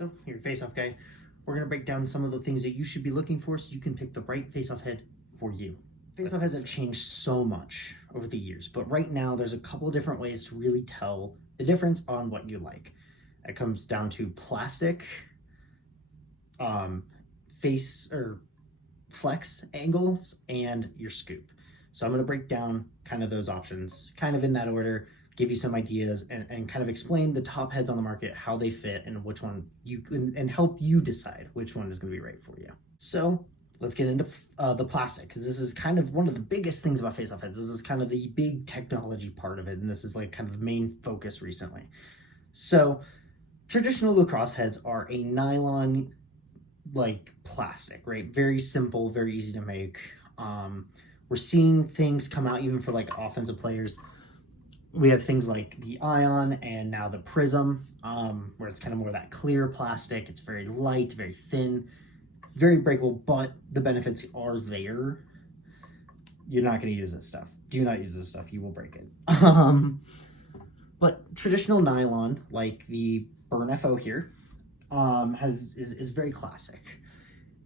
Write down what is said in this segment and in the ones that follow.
So here, face-off guy, we're gonna break down some of the things that you should be looking for so you can pick the right face-off head for you. Face-off heads have changed so much over the years, but right now there's a couple of different ways to really tell the difference on what you like. It comes down to plastic, face or flex angles, and your scoop. So I'm gonna break down kind of those options, kind of in that order, give you some ideas and kind of explain the top heads on the market, how they fit and which one you can, and help you decide which one is going to be right for you. So let's get into the plastic, because this is kind of one of the biggest things about face-off heads. This is kind of the big technology part of it, and this is like kind of the main focus recently. So traditional lacrosse heads are a nylon like plastic, right? Very simple, very easy to make. We're seeing things come out even for like offensive players. We have things like the Ion and now the Prism, where it's kind of more that clear plastic. It's very light, very thin, very breakable, but the benefits are there. You're not going to use this stuff. Do not use this stuff. You will break it. But traditional nylon, like the Burn FO here, is very classic.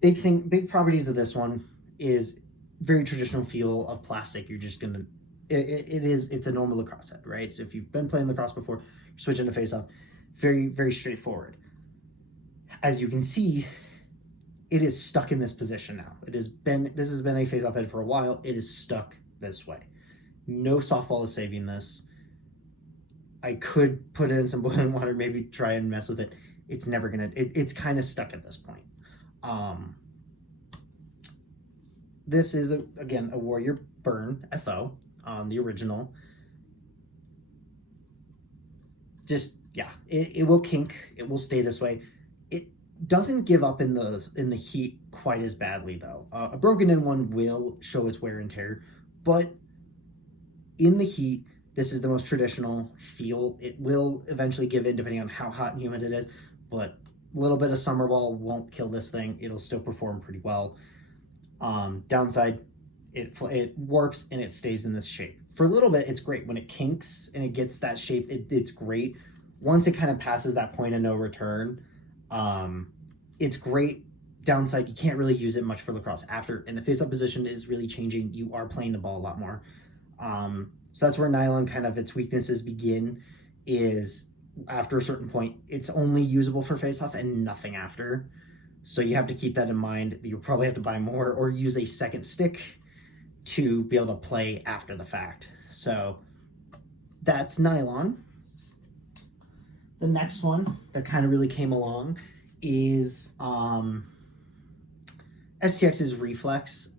Big properties of this one is very traditional feel of plastic. You're just going to, it's a normal lacrosse head, right? So if you've been playing lacrosse before, you're switching to face-off, very, very straightforward. As you can see, it is stuck in this position now. This has been a face-off head for a while. It is stuck this way. No softball is saving this. I could put it in some boiling water, maybe try and mess with it. It's never gonna, it's kind of stuck at this point. This is, again, a Warrior Burn FO. The original. Just, yeah, it will kink. It will stay this way. It doesn't give up in the heat quite as badly, though. A broken in one will show its wear and tear, but in the heat, this is the most traditional feel. It will eventually give in depending on how hot and humid it is, but a little bit of summer ball won't kill this thing. It'll still perform pretty well. Downside, it warps and it stays in this shape. For a little bit, it's great. When it kinks and it gets that shape, it's great. Once it kind of passes that point of no return, it's great. Downside, you can't really use it much for lacrosse after, and the face-up position is really changing. You are playing the ball a lot more. So that's where nylon kind of its weaknesses begin, is after a certain point, it's only usable for face-off and nothing after. So you have to keep that in mind. You'll probably have to buy more or use a second stick to be able to play after the fact. So that's nylon. The next one that kind of really came along is STX's Reflex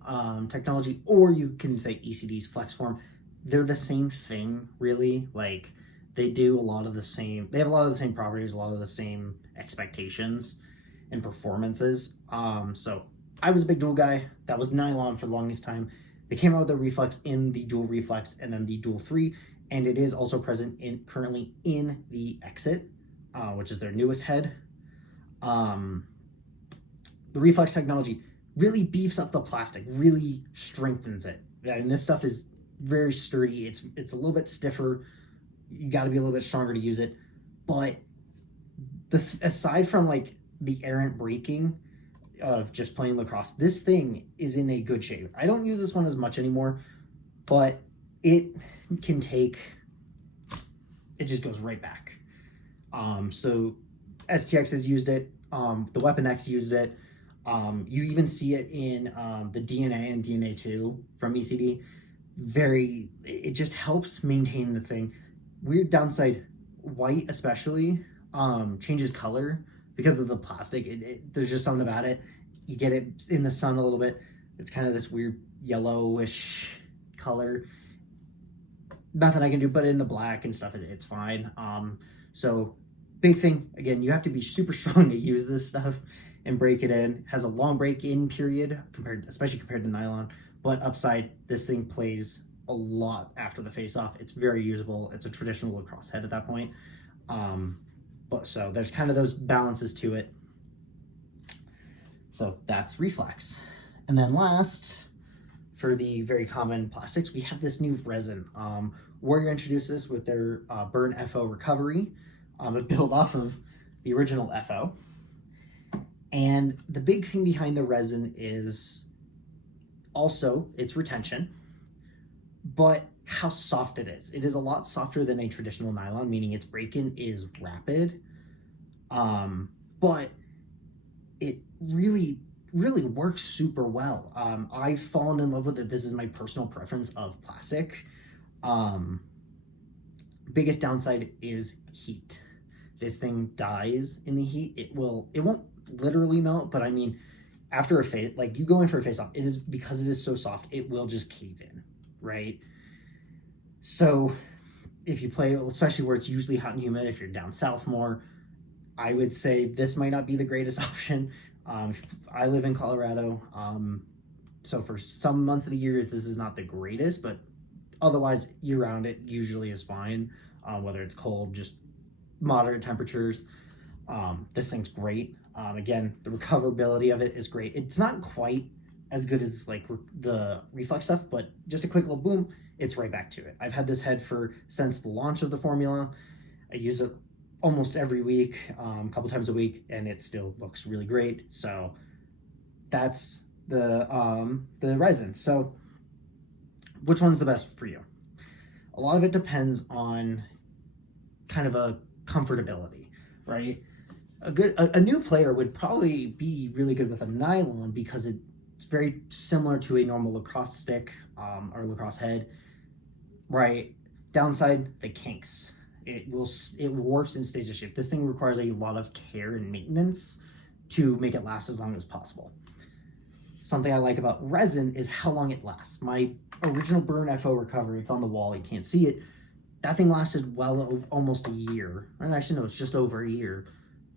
technology, or you can say ECD's Flex Form. They're the same thing, really. Like, they do a lot of the same, they have a lot of the same properties, a lot of the same expectations and performances. So I was a big dual guy. That was nylon for the longest time. They came out with a Reflex in the Dual Reflex and then the Dual 3, and it is also present currently in the Exit, which is their newest head. The Reflex technology really beefs up the plastic, really strengthens it. And this stuff is very sturdy. It's a little bit stiffer. You got to be a little bit stronger to use it. But aside from like the errant breaking of just playing lacrosse, this thing is in a good shape. I don't use this one as much anymore, but it can take, it just goes right back. So STX has used it, the Weapon X used it. You even see it in the DNA and DNA 2 from ECD. It just helps maintain the thing. Weird downside, white especially, changes color because of the plastic. There's just something about it. You get it in the sun a little bit, it's kind of this weird yellowish color. Nothing I can do, but in the black and stuff, it's fine. So big thing, again, you have to be super strong to use this stuff and break it in. Has a long break-in period, especially compared to nylon, but upside, this thing plays a lot after the face-off. It's very usable. It's a traditional lacrosse head at that point. But so there's kind of those balances to it. So that's Reflex. And then last, for the very common plastics, we have this new resin. Warrior introduced this with their Burn FO Recovery. It built off of the original FO. And the big thing behind the resin is also its retention, but how soft it is. It is a lot softer than a traditional nylon, meaning its break-in is rapid. But it really, really works super well. I've fallen in love with it. This is my personal preference of plastic. Biggest downside is heat. This thing dies in the heat. It won't literally melt, but I mean, after a face, like you go in for a face off, it is, because it is so soft, it will just cave in, right? So if you play, especially where it's usually hot and humid, if you're down south more, I would say this might not be the greatest option. I live in Colorado, so for some months of the year, this is not the greatest, but otherwise year round, it usually is fine. Whether it's cold, just moderate temperatures. This thing's great. Again, the recoverability of it is great. It's not quite as good as like the Reflex stuff, but just a quick little boom, it's right back to it. I've had this head since the launch of the formula. I use it almost every week, a couple times a week, and it still looks really great. So that's the resin. So which one's the best for you? A lot of it depends on kind of a comfortability, right? A new player would probably be really good with a nylon because it's very similar to a normal lacrosse stick or lacrosse head, right? Downside, the kinks. It warps and stays in shape. This thing requires a lot of care and maintenance to make it last as long as possible. Something I like about resin is how long it lasts. My original Burn FO recovery, it's on the wall, you can't see it. That thing lasted almost a year. And actually, no, it's just over a year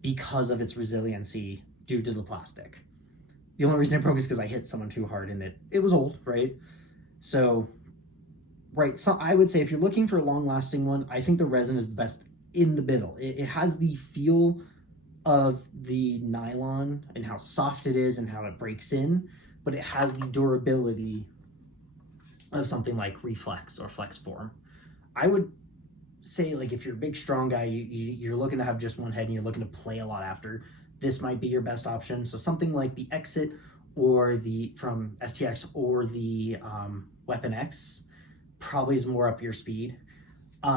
because of its resiliency due to the plastic. The only reason it broke is because I hit someone too hard and it was old, right? So, right, so I would say if you're looking for a long-lasting one, I think the resin is the best in the middle. It has the feel of the nylon and how soft it is and how it breaks in, but it has the durability of something like Reflex or Flex Form. I would say, like, if you're a big, strong guy, you're looking to have just one head and you're looking to play a lot after, this might be your best option. So something like the Exit or from STX or the Weapon X probably is more up your speed. If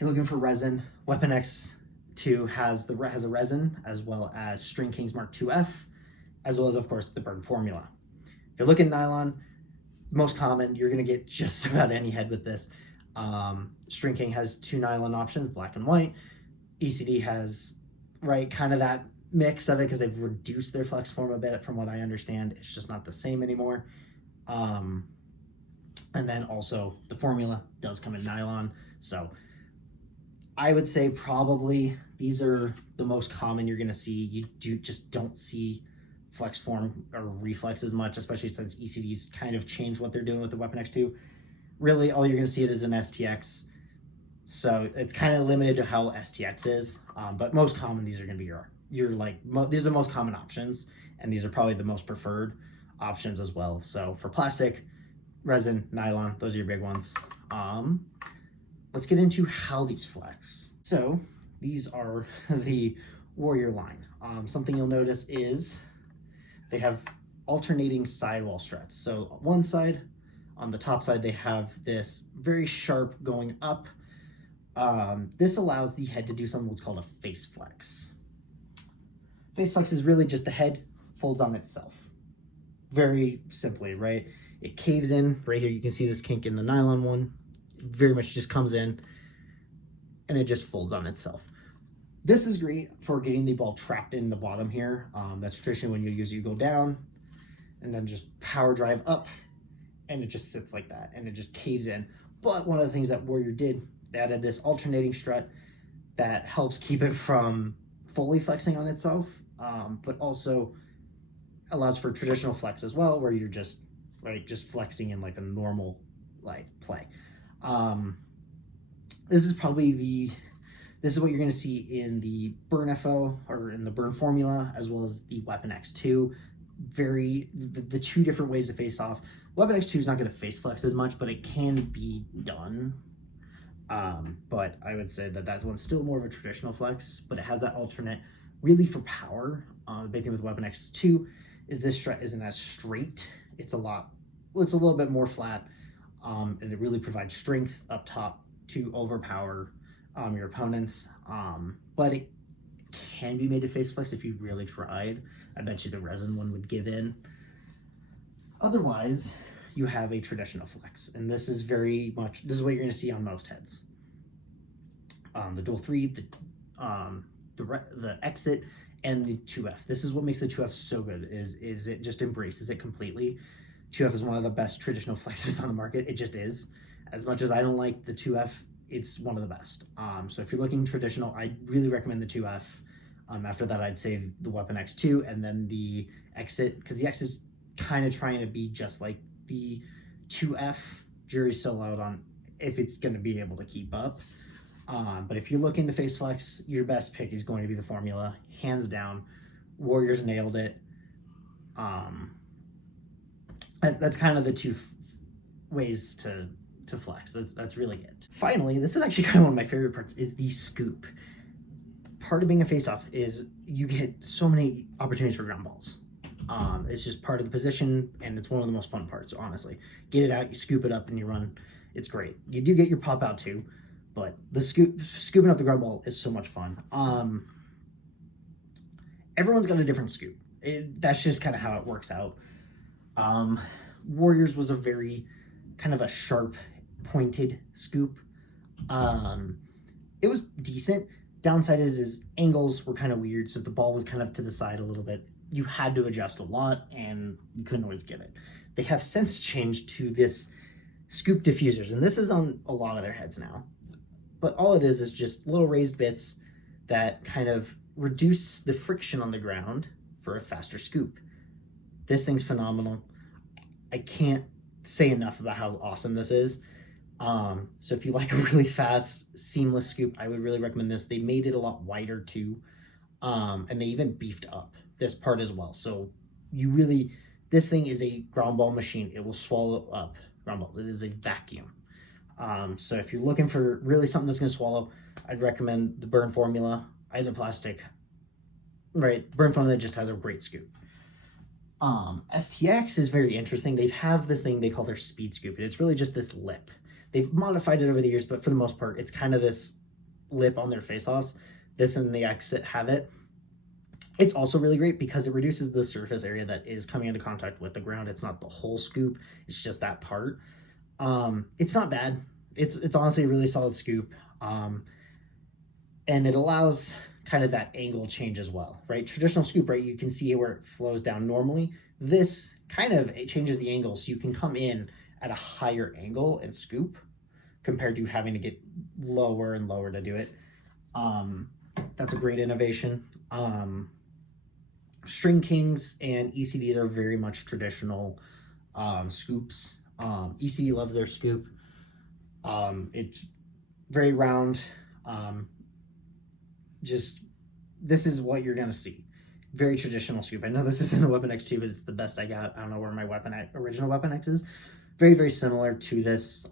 you're looking for resin, Weapon X2 has a resin, as well as String Kings Mark IIF, as well as, of course, the Burn formula. If you're looking nylon, most common, you're going to get just about any head with this. String King has 2 nylon options, black and white. ECD has, right, kind of that mix of it because they've reduced their Flex Form a bit from what I understand. It's just not the same anymore. And then also the formula does come in nylon. So I would say probably these are the most common you're going to see. You just don't see Flex Form or Reflex as much, especially since ECD's kind of changed what they're doing with the Weapon X2. Really, all you're going to see it is an STX. So it's kind of limited to how STX is. But most common, these are going to be these are the most common options. And these are probably the most preferred options as well. So for plastic, resin, nylon, those are your big ones. Let's get into how these flex. So these are the Warrior line. Something you'll notice is they have alternating sidewall struts. So one side, on the top side, they have this very sharp going up. This allows the head to do something what's called a face flex. Face flex is really just the head folds on itself. Very simply, right? It caves in. Right here, you can see this kink in the nylon one. It very much just comes in and it just folds on itself. This is great for getting the ball trapped in the bottom here. That's traditionally when you go down and then just power drive up and it just sits like that and it just caves in. But one of the things that Warrior did, they added this alternating strut that helps keep it from fully flexing on itself, but also allows for traditional flex as well, where you're just flexing in like a normal play. This is what you're going to see in the Burn FO or in the Burn formula, as well as the Weapon X2. The two different ways to face off. Weapon X2 is not going to face flex as much, but it can be done. But I would say that one's still more of a traditional flex, but it has that alternate Really for power, the big thing with Weapon X2 is this strut isn't as straight. It's a little bit more flat, and it really provides strength up top to overpower your opponents. But it can be made to face flex if you really tried. I bet you the resin one would give in. Otherwise, you have a traditional flex, and this is what you're going to see on most heads. The Dual 3, the Exit, and the 2F. This is what makes the 2F so good, is it just embraces it completely. 2F is one of the best traditional flexes on the market. It just is. As much as I don't like the 2F, it's one of the best. So if you're looking traditional, I really recommend the 2F. After that, I'd say the Weapon X2 and then the Exit, because the Exit is kind of trying to be just like the 2F. Jury's still out on if it's going to be able to keep up. But if you're looking to face flex, your best pick is going to be the Formula, hands down. Warriors nailed it. That's kind of the two ways to flex. That's really it. Finally, this is actually kind of one of my favorite parts, is the scoop. Part of being a face-off is you get so many opportunities for ground balls. It's just part of the position, and it's one of the most fun parts, honestly. Get it out, you scoop it up, and you run. It's great. You do get your pop out too, but the scooping up the ground ball is so much fun. Everyone's got a different scoop. That's just kind of how it works out. Warriors was a very kind of a sharp, pointed scoop. It was decent. Downside is angles were kind of weird, so the ball was kind of to the side a little bit. You had to adjust a lot, and you couldn't always get it. They have since changed to this scoop diffusers, and this is on a lot of their heads now. But all it is just little raised bits that kind of reduce the friction on the ground for a faster scoop. This thing's phenomenal. I can't say enough about how awesome this is. So if you like a really fast, seamless scoop, I would really recommend this. They made it a lot wider too, and they even beefed up this part as well. So this thing is a ground ball machine. It will swallow up ground balls. It is a vacuum. So if you're looking for really something that's going to swallow, I'd recommend the Burn Formula, either plastic, right? Burn Formula just has a great scoop. STX is very interesting. They have this thing they call their speed scoop, and it's really just this lip. They've modified it over the years, but for the most part, it's kind of this lip on their face-offs. This and the Exit have it. It's also really great because it reduces the surface area that is coming into contact with the ground. It's not the whole scoop. It's just that part. It's not bad. It's honestly a really solid scoop. And it allows kind of that angle change as well, right? Traditional scoop, right? You can see where it flows down normally. This it changes the angle, so you can come in at a higher angle and scoop compared to having to get lower and lower to do it. That's a great innovation. String Kings and ECDs are very much traditional scoops. ECD loves their scoop. It's very round. This is what you're gonna see. Very traditional scoop. I know this isn't a Weapon X2, but it's the best I got. I don't know where my original Weapon X is. Very, very similar to this.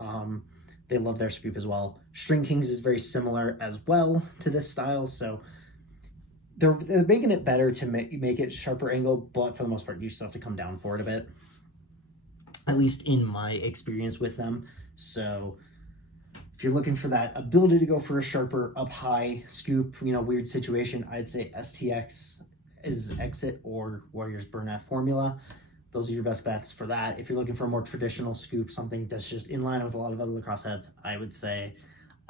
They love their scoop as well. String Kings is very similar as well to this style, so they're making it better to make it sharper angle, but for the most part, you still have to come down for it a bit, at least in my experience with them. So if you're looking for that ability to go for a sharper up high scoop, weird situation, I'd say STX is Exit or Warriors Burn Formula. Those are your best bets for that. If you're looking for a more traditional scoop, something that's just in line with a lot of other lacrosse heads, I would say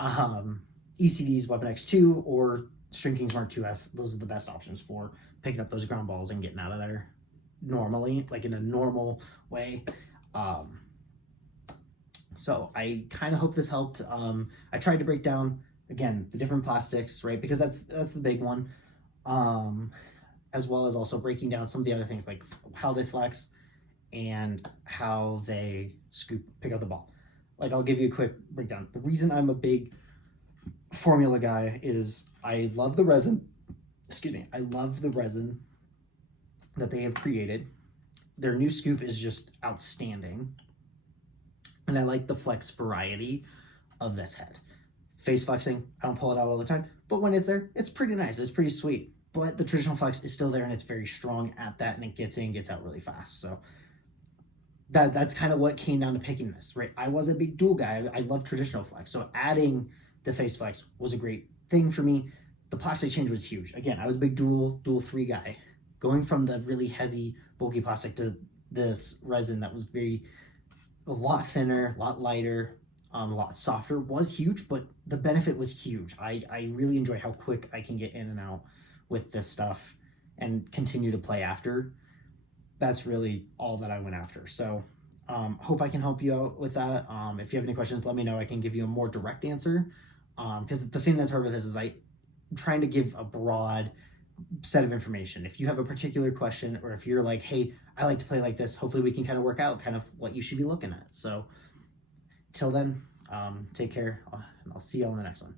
ECD's Weapon X2 or String Kings Mark 2F. Those are the best options for picking up those ground balls and getting out of there normally, like in a normal way. So I kind of hope this helped. I tried to break down, again, the different plastics, right? Because that's the big one. As well as also breaking down some of the other things, like how they flex and how they pick up the ball. Like, I'll give you a quick breakdown. The reason I'm a big Formula guy is I love the resin. I love the resin that they have created. Their new scoop is just outstanding. And I like the flex variety of this head. Face flexing, I don't pull it out all the time, but when it's there, it's pretty nice. It's pretty sweet. but the traditional flex is still there and it's very strong at that, and it gets in, gets out really fast. So that's kind of what came down to picking this, right? I was a big dual guy. I love traditional flex. So adding the face flex was a great thing for me. The plastic change was huge. Again, I was a big dual 3 guy. Going from the really heavy, bulky plastic to this resin that was a lot thinner, a lot lighter, a lot softer was huge, but the benefit was huge. I really enjoy how quick I can get in and out with this stuff and continue to play after. That's really all that I went after. So hope I can help you out with that. If you have any questions, let me know. I can give you a more direct answer. Because the thing that's hard with this is I'm trying to give a broad set of information. If you have a particular question, or if you're like, hey, I like to play like this, hopefully we can kind of work out kind of what you should be looking at. So till then, take care, and I'll see you on the next one.